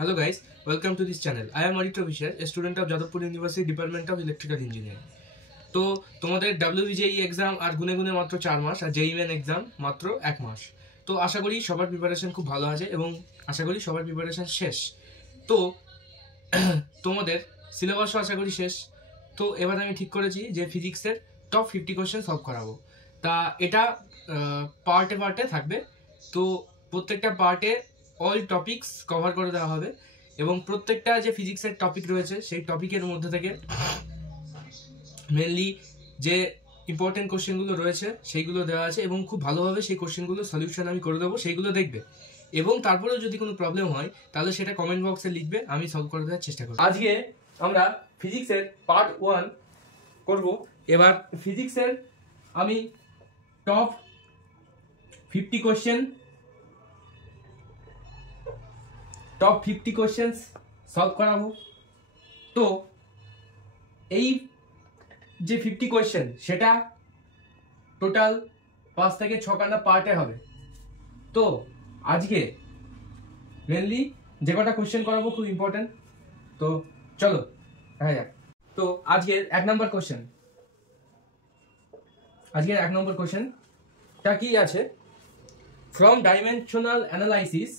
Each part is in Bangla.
Hello guys, welcome to this channel. I am Aditya Vishar, a student of Jadavpur University Department of Electrical Engineering. তো তোমাদের WBJE এক্সাম আর গুনে গুনে মাত্র 4 মাস আর JEE মেন এক্সাম মাত্র 1 মাস। তো আশা করি সবার প্রিপারেশন খুব ভালো আছে এবং আশা করি সবার প্রিপারেশন শেষ। তো তোমাদের সিলেবাসও আশা করি শেষ। তো এবার আমি ঠিক করেছি যে ফিজিক্সের টপ 50 কোশ্চেন সলভ করাবো। তা এটা পার্টে পার্টে থাকবে। তো প্রত্যেকটা পার্টে অল টপিকস কভার করে দেওয়া হবে এবং প্রত্যেকটা যে ফিজিক্সের টপিক রয়েছে সেই টপিকের মধ্যে থেকে মেনলি যে ইম্পর্টেন্ট কোশ্চেনগুলো রয়েছে সেইগুলো দেওয়া আছে এবং খুব ভালোভাবে সেই কোশ্চেনগুলো সলিউশন আমি করে দেবো, সেইগুলো দেখবে এবং তারপরেও যদি কোনো প্রবলেম হয় তাহলে সেটা কমেন্ট বক্সে লিখবে, আমি সলভ করে দেওয়ার চেষ্টা করব। আজকে আমরা ফিজিক্সের পার্ট 1 করব। এবার ফিজিক্সের আমি টপ 50 কোশ্চেন সলভ করাবো। তো এই যে 50 কোশ্চেন সেটা টোটাল 5 থেকে 6 খানা পার্টে হবে। তো আজকে মেনলি যে কটা কোশ্চেন করাবো খুব ইম্পর্টেন্ট। তো চলো দেখা যাক। তো আজকের 1 নম্বর কোশ্চেনটা কি আছে? From dimensional analysis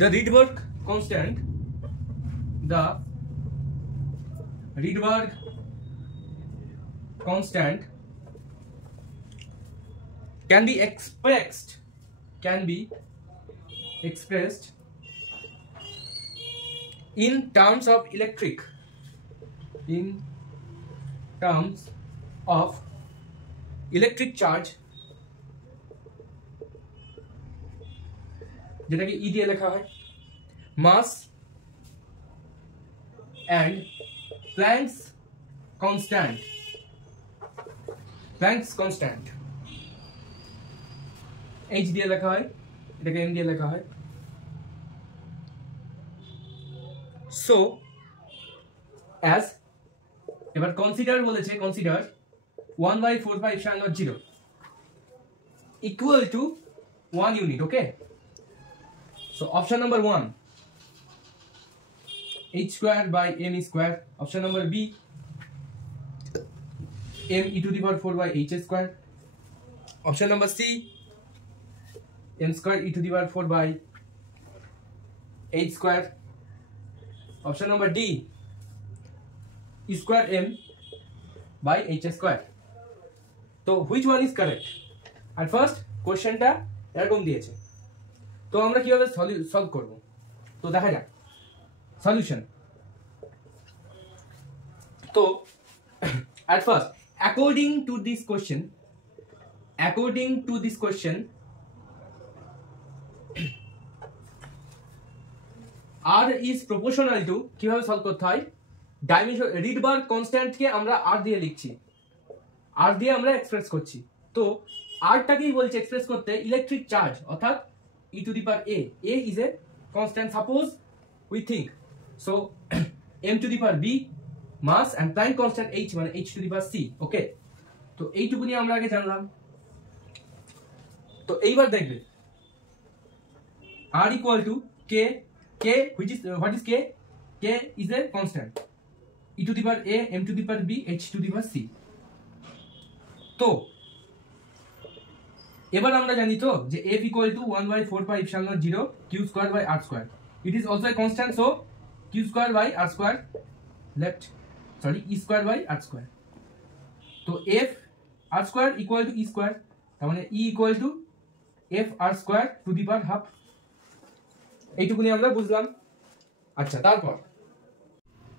the Rydberg constant can be expressed in terms of electric charge, যেটাকে ই দিয়ে লেখা হয়, mass and planks constant H দিয়ে লেখা হয়, এটাকে এম দিয়ে লেখা হয়। সো অ্যাজ এবার consider 1/4πε0 equal to 1 unit. Okay, so option number 1 h square by m square. Option number B m e to the power 4 by h square. Option number C m square e to the power 4 by h square. Option number D e square m by h square. তো which one is correct? At first কোশ্চেনটা এরকম দিয়েছে, তো আমরা কিভাবে সলভ করব তো দেখা যাক সলিউশন। তো at first according to this question r is proportional to, কিভাবে সলভ করতে হয়, ডাইমেনশন রিডবার্গ কনস্ট্যান্ট কে আমরা r দিয়ে লিখছি, r দিয়ে আমরা এক্সপ্রেস করছি। তো r টাকেই বলছে এক্সপ্রেস করতে ইলেকট্রিক চার্জ, অর্থাৎ e to the power a is a constant. Suppose we think so m to the power b mass and Planck constant h মানে h to the power c. ওকে, তো এইটুকুনি আমরা আগে জানলাম। তো এইবার দেখবে r equal to k which is what is k is a constant, e to the power a m to the power b h to the power c. তো এবার আমরা জানি তো যে f equal to 1/4πε0 q square by r square. It is also a constant, so q square by r square e square by r square. তো f r square equal to e square, তার মানে e equal to f r square to the power half. এইটুকুনি আমরা বুঝলাম। আচ্ছা, তারপর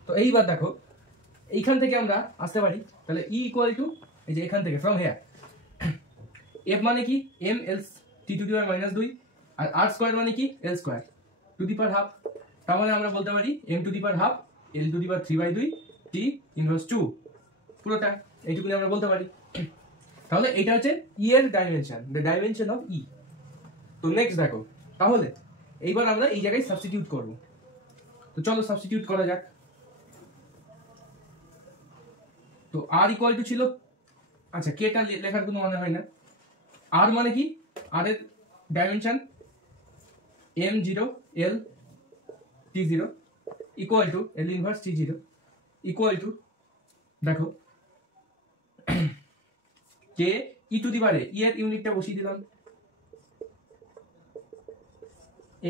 তো এইবার দেখো এইখান থেকে আমরা আসতে পারি, তাহলে e equal to এই যে এখান থেকে ফ্রম হিয়ার f মানে কি m l t to the power -2 আর r স্কয়ার মানে কি l square to the power half. তার মানে আমরা বলতে পারি m to the power half l to the power 3/2 t inverse 2 পুরোটা এইটুকুনি আমরা বলতে পারি। তাহলে এটা হচ্ছে e এর dimension, the dimension of e। তো নেক্সট দেখো, তাহলে এইবার আমরা এই জায়গায় সাবস্টিটিউট করব। তো চলো সাবস্টিটিউট করা যাক। তো r ইকুয়াল টু ছিল আচ্ছা কেটা লেখার কোনো মানে হয় না। আর মানে কি, আর এর dimension m0 l t0 equal two l inverse t0 equal two দেখো কে ই টু দি পাওয়ার এ, ই এর ইউনিটটা বসিয়ে দিলাম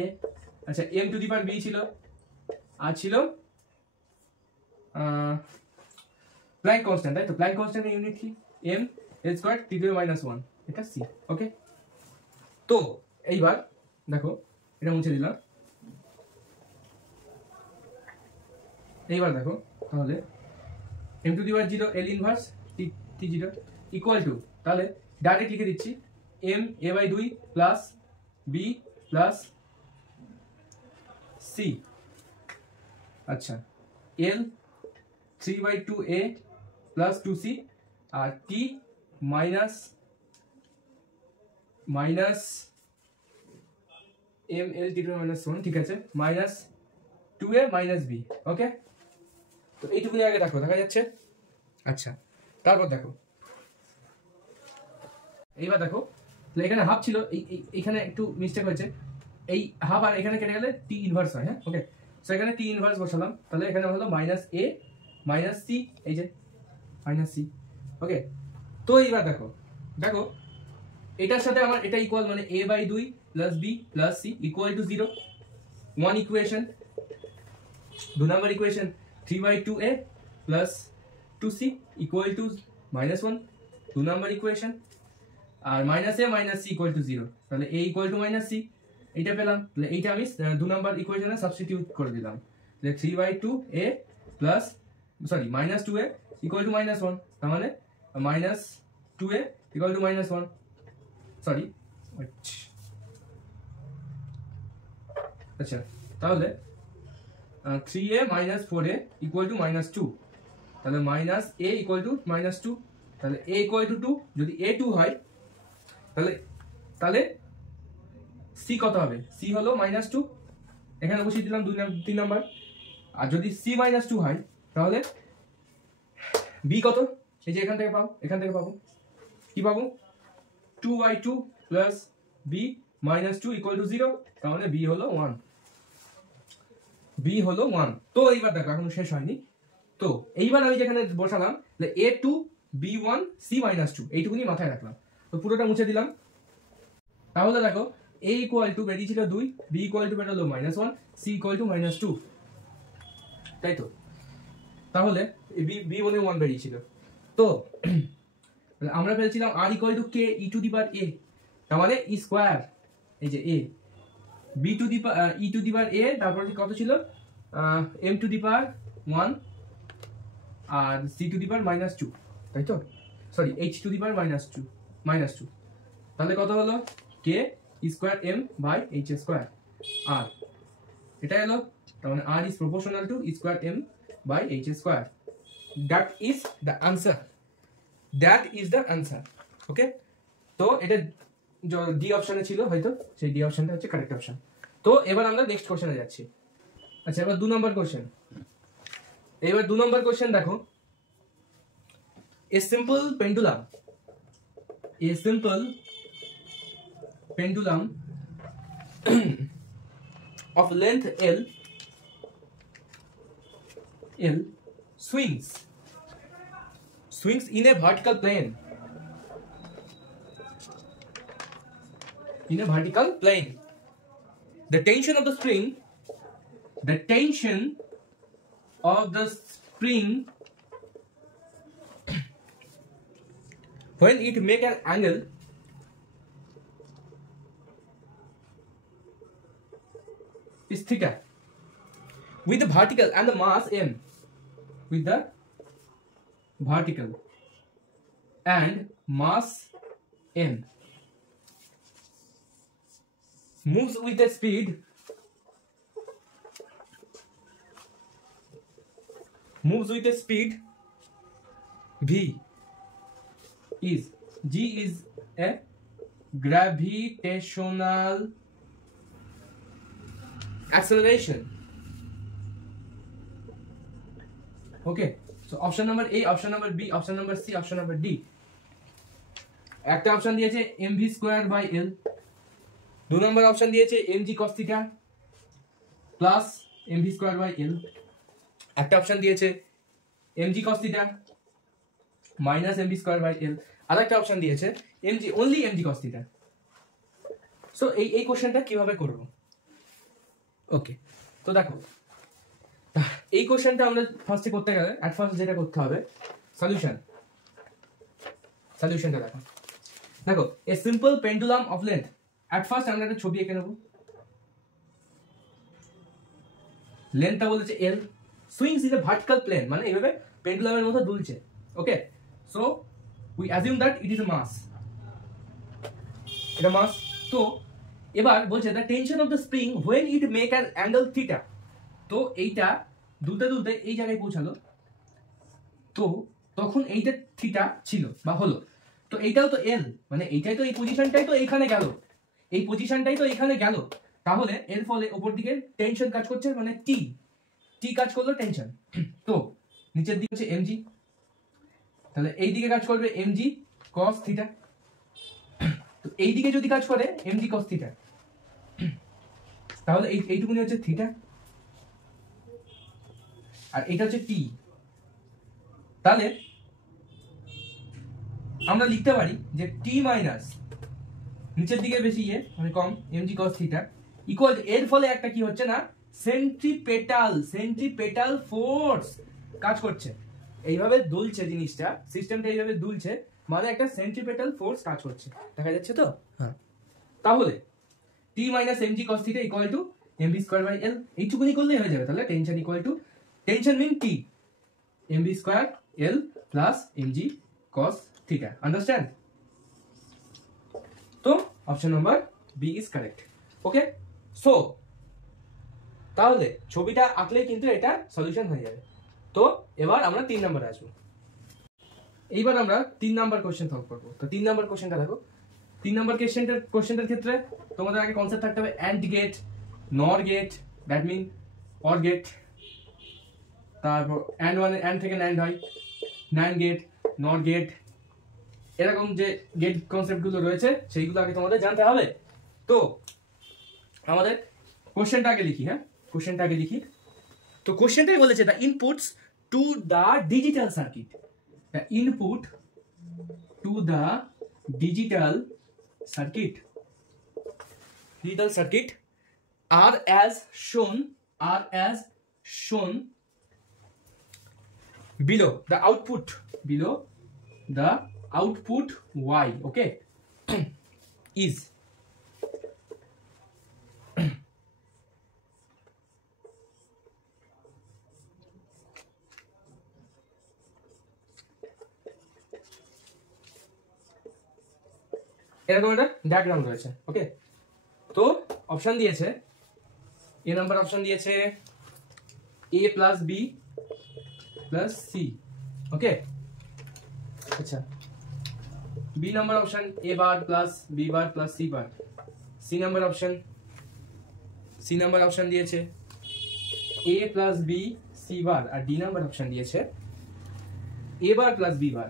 এ। আচ্ছা m to the power b ছিল, আর ছিল প্ল্যাঙ্ক কনস্ট্যান্ট, তাই তো? প্ল্যাঙ্ক কনস্ট্যান্টের ইউনিট কি? m l square t to the minus 1, এটা c। ওকে, তো এইবার দেখো এটা মুছে দিলাম। এইবার দেখো তাহলে m to the power 0 l inverse t0 equal to, তাহলে ডাইরেক্ট লিখে দিচ্ছি m a/2 plus b plus c, আচ্ছা l 3/2a প্লাস 2c, আর t minus m l t to minus 1, ঠিক আছে, মাইনাস 2a মাইনাস b। ওকে, তো এইটুকুনি আগে দেখো, দেখা যাচ্ছে? আচ্ছা তারপর দেখো, এইবার দেখো এখানে হাফ ছিল, এইখানে একটু মিস্টেক হয়েছে, এই হাফ আর এখানে কেটে গেলে টি ইনভার্স হয়। হ্যাঁ, ওকে, সো এখানে টি ইনভার্স বসালাম, তাহলে এখানে হলো মাইনাস এ মাইনাস সি, এই যে মাইনাস সি। ওকে, তো এইবার দেখো দেখো এটার সাথে আমার এটা ইকুয়াল, মানে a/2 plus b plus c equal to 0, one equation. 2 number equation 3/2a plus 2c equal to minus 1, 2 number equation. আর minus A minus C equal to 0, তাহলে a equal to minus C, এইটা পেলাম। তাহলে এইটা আমি 2 নাম্বার ইকুয়েশনে সাবস্টিটিউট করে দিলাম, তাহলে 3/2a plus sorry minus 2a equal to minus 1, তার মানে minus 2a equal to minus 1, sorry. আচ্ছা তাহলে 3a minus 4a equal to minus 2, তাহলে minus a equal to minus 2, তাহলে a ইকুয়াল টু 2। যদি a 2 হয় তাহলে তাহলে c কত হবে? c হলো মাইনাস 2, এখানে বসিয়ে দিলাম 3 নাম্বার। আর যদি c মাইনাস 2 হয় তাহলে b কত? এই যে এখান থেকে পাবো, এখান থেকে পাবো, কি পাবো? 2/2 plus b minus 2 equal to 0, তার মানে b হলো 1, b হলো 1। তো এইবার দেখো এখনো শেষ হয়নি, তো এইবার আমি যেখানে বসালাম a2 b1 c মাইনাস 2, এইটুকুনি মাথায় রাখলাম। তো পুরোটা মুছে দিলাম। তাহলে দেখো a ইকুয়াল টু বেরিয়েছিল 2, b ইকুয়াল টু বেরোলো minus 1, c equal to minus 2, তাই তো? তাহলে b বলে 1 বেরিয়েছিল। তো আমরা পেয়েছিলাম r equal to k e to the power a, তার মানে e স্কয়ার, এই যে a, b to the e to the power a, তারপর কত ছিল? m টু দি পাওয়ার 1 আর c to the power minus 2, তাই তো? Sorry h to the power minus 2, তাহলে কত হলো? k e square m by h square, আর এটা হলো, তার মানে r is proportional to e square m by h square. That is the answer, that is the answer. Okay, তো এটা ডি অপশনে ছিল হয়তো, সেই ডি অপশনটা হচ্ছে কারেক্ট অপশন। তো এবার আমরা নেক্সট কোশ্চেনে যাচ্ছি। আচ্ছা এবার 2 নম্বর কোশ্চেন। এবার 2 নম্বর কোশ্চেন দেখো, a simple pendulum of length l swings in a vertical plane, the tension of the spring when it make an angle is theta with the vertical and the mass m, with the vertical and mass m moves with a speed v is g is a gravitational acceleration. Okay, so option number A, option number B, option number C, option number D. একটা অপশন দিয়েছে mv square by l, 2 number option দিয়েছে mg cos theta plus mv square by l, একটা অপশন দিয়েছে mg cos theta minus mv square by l, আর একটা অপশন দিয়েছে mg only mg cos theta. So এই কোশ্চেনটা কিভাবে করব? ওকে, তো দেখো এই কোশ্চেনটা আমরা ফার্স্টে করতে গেলে এট ফার্স্ট যেটা করতে হবে সলিউশনটা দেখো। দেখো a simple pendulum of length, at first আমরা একটা ছবি এঁকে নেব। লেন্থটা বলেছে l, swings in a vertical plane, মানে এইভাবে পেন্ডুলামের মতো দুলছে। Okay, so we assume that it is a mass, এটা মাস। তো এবার বলছে the tension of the spring when it make an angle theta. তো এইটা দুলতে দুলতে এই জায়গায় পৌঁছালো, তো তখন এইটা থিটা ছিল বা হলো, তো এইটাও তো এল, মানে এইটাই তো এই পজিশনটাই তো এইখানে গেল, এই পজিশনটাই তো এইখানে গেল, তাহলে এর ফলে ওপর দিকে টেনশন কাজ করছে, মানে টি কাজ করলো টেনশন। তো নিচের দিকে হচ্ছে এমজি, তাহলে এই দিকে কাজ করবে এমজি কস থিটা, তো এই দিকে যদি কাজ করে এমজি কস থিটা, তাহলে এইটুকুনি হচ্ছে থিটা, আর এটা হচ্ছে টি। তাহলে আমরা লিখতে পারি যে টি মাইনাস নিচের দিকে বেশি মানে কম mg cos থিটা ইকুয়াল, এর ফলে একটা কি হচ্ছে না সেন্ট্রিপেটাল ফোর্স কাজ করছে, এইভাবে দুলছে জিনিসটা, সিস্টেমটা এইভাবে দুলছে, মানে একটা সেন্ট্রিপেটাল ফোর্স কাজ করছে, দেখা যাচ্ছে তো? হ্যাঁ, তাহলে T minus mg cos theta equal to mv square by l, এইটুকুনি করলেই হয়ে যাবে। তাহলে tension equal to, tension mean T, mv square l plus mg cos theta, understand? তো option number B is correct. Okay, so তাহলে ছবিটা আঁকলে কিন্তু এটা সলিউশন হয়ে যাবে। তো এবার আমরা 3 নম্বরে আসবো। এইবার আমরা 3 নাম্বার কোশ্চেন সলভ করব। তো 3 নাম্বার কোশ্চেনটা দেখো। 3 নাম্বার কোশ্চেনটার ক্ষেত্রে তোমাদের আগে কনসেপ্ট থাকতে হবে AND gate, NOR gate, that mean OR gate, তারপর অ্যান্ড মানে অ্যান্ড থেকে ন্যান্ড হয়, ন্যান্ড গেট, নর গেট, এরকম যে গেট কনসেপ্টগুলো রয়েছে সেইগুলো আগে তোমাদের জানতে হবে। তো আমাদের কোশ্চেনটা আগে লিখি। হ্যাঁ, কোশ্চেনটা আগে লিখি। তো কোশ্চেনটাই বলেছে the inputs to the digital circuit, the input to the digital circuit are as shown below the output y, okay, is এরকম একটা ডায়াগ্রাম রয়েছে। ওকে, তো অপশন দিয়েছে, এ নাম্বার অপশন দিয়েছে a plus B plus C. Okay, আচ্ছা, B number option a bar plus B bar plus C bar. C number option দিয়েছে a plus B C bar, আর ডি নাম্বার অপশন দিয়েছে a bar plus B bar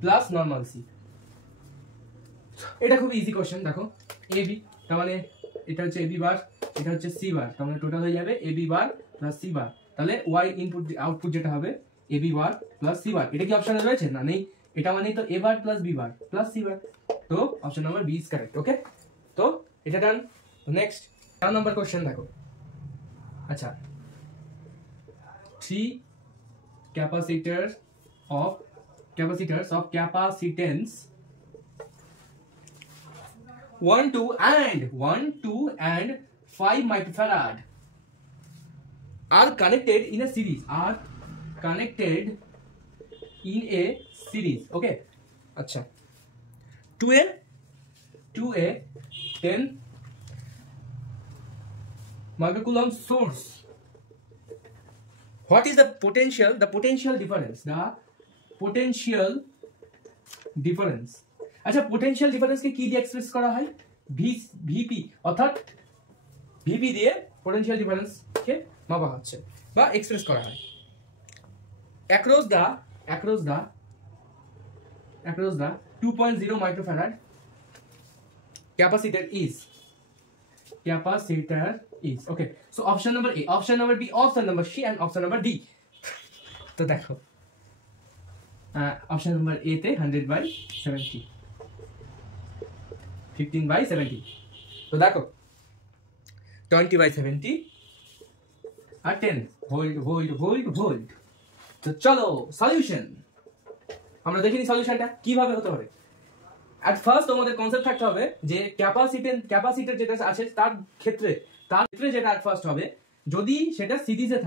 plus normal C. এটা খুব ইজি কোশ্চেন। দেখো এ বি, তার মানে এটা হচ্ছে এ বি বার, এটা হচ্ছে সি বার, তার মানে টোটাল হয়ে যাবে A B bar plus C bar. তাহলে ওয়াই ইনপুট আউটপুট যেটা হবে A B bar plus C bar. এটা কি অপশনে রয়েছে? না, নেই। এটা মানে তো A bar plus B bar plus C bar. তো option number B is correct. Okay, তো এটা ডান। নেক্সট 4 নাম্বার কোশ্চেন দেখো। আচ্ছা, 3 capacitors of capacitance 1, 2 and 5 microfarad are connected in a series. Okay, acha, to a 10 microcoulomb source. What is the potential difference? আচ্ছা, পোটেনশিয়াল ডিফারেন্স কে কি দিয়ে এক্সপ্রেস করা হয়? ভিপি, অর্থাৎ ভিপি দিয়ে পোটেনশিয়াল ডিফারেন্স কে মাপা হচ্ছে বা এক্সপ্রেস করা হয়। Across the across the 2.0 microfarad capacitor is okay. So option number A, option number B, option number C and option number D. তো দেখো অপশন নাম্বার এ তে 100/70 15/70, তো দেখো 20/70 আর 10 ভোল্ট। তো চলো সলিউশন আমরা দেখিনি সলিউশনটা কিভাবে হতে পারে। এট ফার্স্ট তোমাদের কনসেপ্ট থাকতে হবে যে ক্যাপাসিটর যেটা আছে তার ক্ষেত্রে যেটা এট ফার্স্ট হবে, যদি সেটা সিরিজে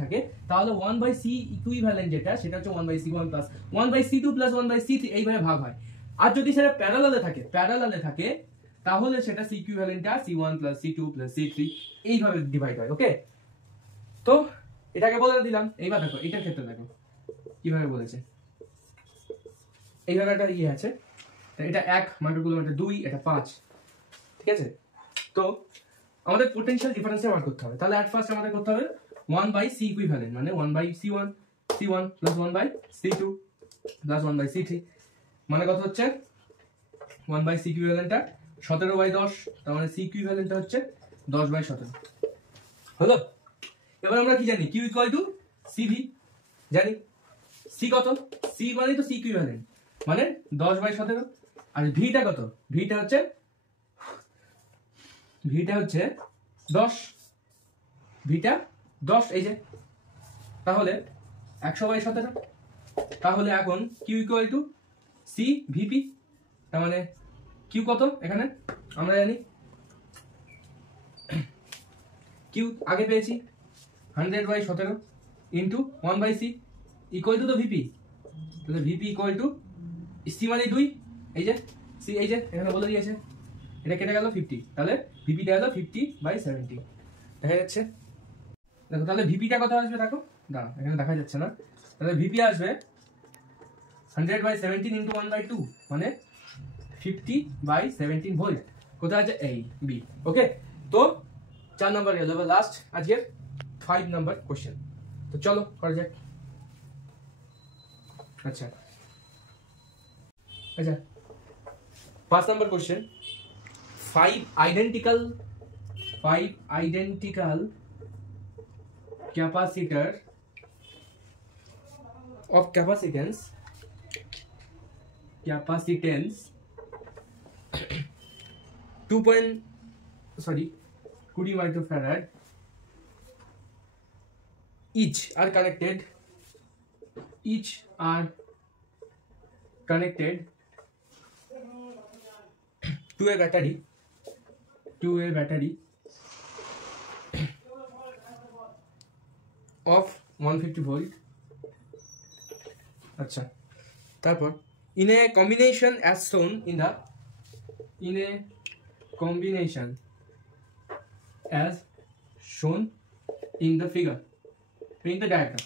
থাকে তাহলে 1/c ইকুইভ্যালেন্ট যেটা সেটা হচ্ছে 1/c1 plus 1/c2 plus 1/c3 এইভাবে ভাগ হয়। আর যদি সেটা প্যারালালে থাকে তাহলে সেটা c ইকুইভ্যালেন্টটা c1 plus c2 plus c3 এইভাবে ডিভাইড হয়। ওকে, তো এটাকে বলে দিলাম। এইবার দেখো এটার ক্ষেত্রে দেখো কিভাবে বলেছে। এইভাবে একটা ইয়ে আছে, এটা 1 মাইক্রোকুলম্ব, 2 এটা 5, ঠিক আছে। তো আমাদের পোটেনশিয়াল ডিফারেন্সে বার করতে হবে। তাহলে এট ফার্স্ট আমাদের করতে হবে 1/c ইকুইভ্যালেন্ট মানে 1/c1 plus 1/c2 plus 1/c3 মানে কত হচ্ছে 1/c ইকুইভ্যালেন্টটা 17/10, তার মানে c ইকুইভ্যালেন্টটা হচ্ছে 10/17 হলো। এবার আমরা কি জানি q ইকুয়াল টু cv, জানি c কত, c মানে তো c ইকুইভ্যালেন্ট মানে 10/17, আর ভিটা কত, ভিটা হচ্ছে 10, ভিটা 10 এই যে, তাহলে 100/17। তাহলে এখন q equal to c vp, তার মানে q কত এখানে আমরা জানি q আগে পেয়েছি 100/17 ইন্টু 1/c ইকুয়াল টু তো vp, তাহলে vp ইকুয়াল টু c মানে 2, এই যে c এই যে এখানে বলে দিয়েছে, এটা কেটে গেল 50, তাহলে vp টা হলো 50/70 দেখা যাচ্ছে। দেখো তাহলে vp টা কত আসবে, দেখো দাঁড়া এখানে দেখা যাচ্ছে না, তাহলে vp আসবে 100/17 ইন্টু 1/2 মানে 50/17 ভোল্ট। কোথায় আছে এই বি। ওকে, তো 4 নাম্বার গেল, এবার লাস্ট আজকের 5 নাম্বার কোশ্চেন। তো চলো করা যাক। আচ্ছা 5 number question, 5 identical capacitor of capacitance 20 microfarad each are connected to a battery of 150 volt। আচ্ছা, তারপর in a combination as shown in the figure, in the diagram,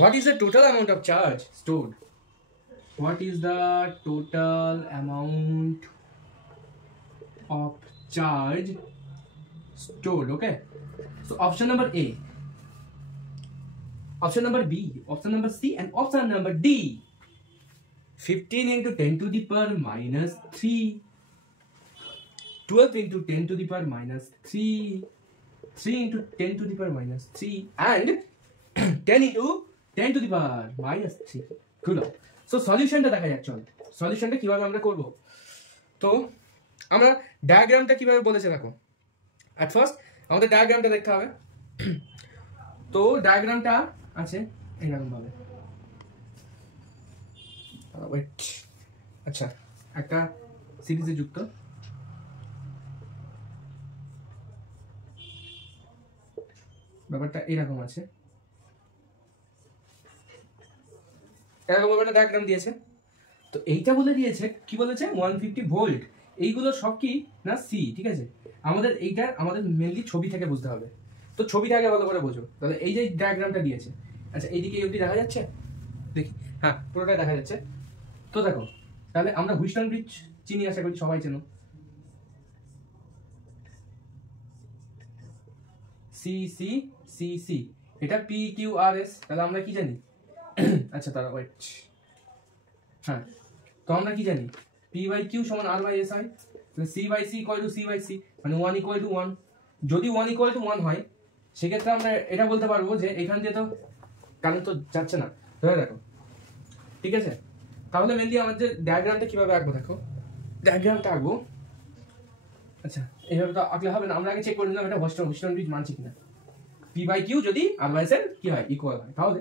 what is the total amount of charge stored? What is the total amount of charge stored? Okay, so option number A, option number B, option number C and option number D, 15 into 10 to the power minus 3, 12 into 10 to the power minus 3, 3 into 10 to the power minus 3 and 10 into 10 to the power minus 3। খুলো। সো সলিউশনটা দেখা যাক, চল সলিউশনটা কিভাবে আমরা করব। তো আমরা ডায়াগ্রামটা কিভাবে বলেছে দেখো। এট ফার্স্ট আমাদের ডায়াগ্রামটা দেখতে হবে। তো ডায়াগ্রামটা আছে এরকম ভাবে, ওয়েট, আচ্ছা একটা সিরিজে যুক্ত, ব্যাপারটা এরকম আছে, এরকম একটা ডায়াগ্রাম দিয়েছে। তো এইটা বলে দিয়েছে কি বলেছে 150 ভোল্ট, এইগুলো সব কি না সি, ঠিক আছে। আমাদের এইটা আমাদের মেনলি ছবি থেকে বুঝতে হবে, তো ছবিটা আগে ভালো করে বোঝো। তাহলে এই যে ডায়াগ্রামটা দিয়েছে, আচ্ছা এইদিকে এই অবধি দেখা যাচ্ছে, দেখি হ্যাঁ পুরোটাই দেখা যাচ্ছে। তো দেখো তাহলে আমরা হুইস্টন ব্রিজ চিনি, আশা করি সবাই চেনো, সি এটা পি কিউ আর এস, তাহলে আমরা কি জানি। আচ্ছা তারা ওয়েট, হ্যাঁ, তো আমরা কি জানি পি বাই কিউ সমান আর বাই এস হয়, C by C equal to C by C, মানে 1 ইকুয়াল টু 1। যদি 1 ইকুয়াল টু 1 হয় সেক্ষেত্রে আমরা এটা বলতে পারবো যে এখান দিয়ে তো কারেন্ট তো যাচ্ছে না, ধরে রাখো, ঠিক আছে। তাহলে মেনলি আমাদের ডায়াগ্রামটা কিভাবে আঁকবো, দেখো ডায়াগ্রামটা আঁকবো। আচ্ছা, এইভাবে তো আঁকলে হবে না, আমরা আগে চেক করে নিলাম এটা হোস্টন ব্রিজ মানছে কিনা। পি বাই কিউ যদি আর বাই এস এর কি হয়, ইকুয়াল হয়, তাহলে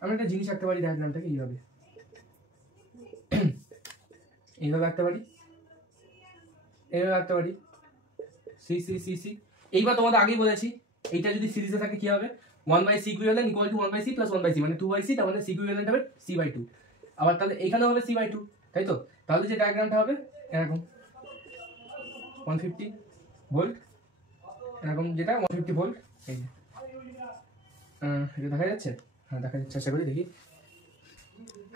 আমরা একটা জিনিস আঁকতে পারি ডায়াগ্রামটাকে এইভাবে, এইভাবে আঁকতে পারি, এইভাবে আঁকতে পারি, সি সি সি সি। এইবার তোমাদের আগেই বলেছি এইটা যদি সিরিজে থাকে কি হবে, 1/c equivalent equal to 1/c plus 1/c, মানে 2/c, তার মানে c ইকুইভ্যালেন্ট হবে c/2। আবার তাহলে এখানেও হবে c/2, তাই তো। তাহলে যে ডায়াগ্রামটা হবে এরকম 150 ভোল্ট, এরকম যেটা 150 ভোল্ট, এই যে এটা দেখা যাচ্ছে, হ্যাঁ দেখা যাচ্ছে, আশা করি দেখি,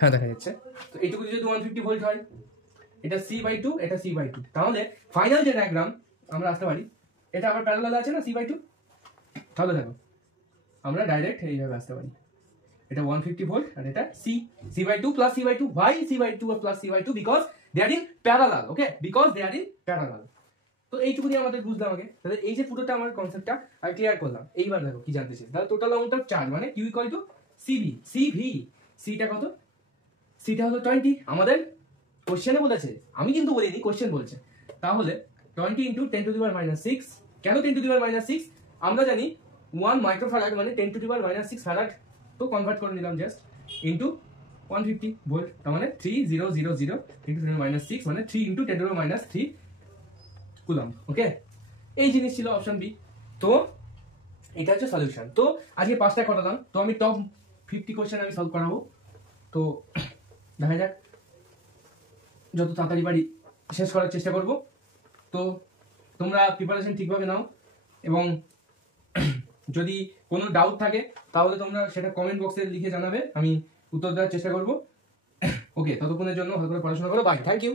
হ্যাঁ দেখা যাচ্ছে। তো এইটুকু যদি 150 ভোল্ট হয়, এটা c/2, এটা c/2, তাহলে ফাইনাল যে ডায়াগ্রাম আমরা আসতে পারি, এটা আবার প্যারালাল আছে না c/2, তাহলে দেখো আমরা ডাইরেক্ট এইভাবে আসতে পারি, এটা 150 ভোল্ট আর এটা c/2 plus c/2, why c/2 plus c/2, because they are in parallel, okay, because they are in parallel. তো এইটুকুনি আমাদের বুঝলাম আগে, তাহলে এই যে পুরোটা আমার কনসেপ্টটা আমি ক্লিয়ার করলাম। এইবার দেখো কি জানতে চাই, তাহলে টোটাল অ্যামাউন্ট অফ চার্জ মানে q equal to CV, CV, সিটা কত, সিটা হলো 20, আমাদের কোশ্চেনে বলেছে, আমি কিন্তু বলিনি, কোশ্চেন বলছে। তাহলে 20 ইন্টু 10 টু দি পাওয়ার -6, কেন 10 টু দি পাওয়ার -6, আমরা জানি 1 মাইক্রোফ্যারাড মানে 10 টু দি পাওয়ার -6 ফ্যারাড, তো কনভার্ট করে নিলাম জাস্ট, ইন্টু 150 ভোল্ট, তার মানে 3000 ইন্টু 10 -6 মানে 3 into 10 to the power -3 coulomb, okay. এই জিনিস ছিল অপশন বি। তো এটা হচ্ছে সলিউশন। তো আজকে 5টা করালাম, তো আমি টপ 50 কোশ্চেন আমি সলভ করাবো, তো দেখা যাক যত তাড়াতাড়ি পারি শেষ করার চেষ্টা করব। তো তোমরা প্রিপারেশন ঠিকভাবে নাও, এবং যদি কোনো ডাউট থাকে তাহলে তোমরা সেটা কমেন্ট বক্সে লিখে জানাবে, আমি উত্তর দেওয়ার চেষ্টা করব। ওকে, ততক্ষণের জন্য ভালো করে পড়াশোনা করো, বাই, থ্যাংক ইউ।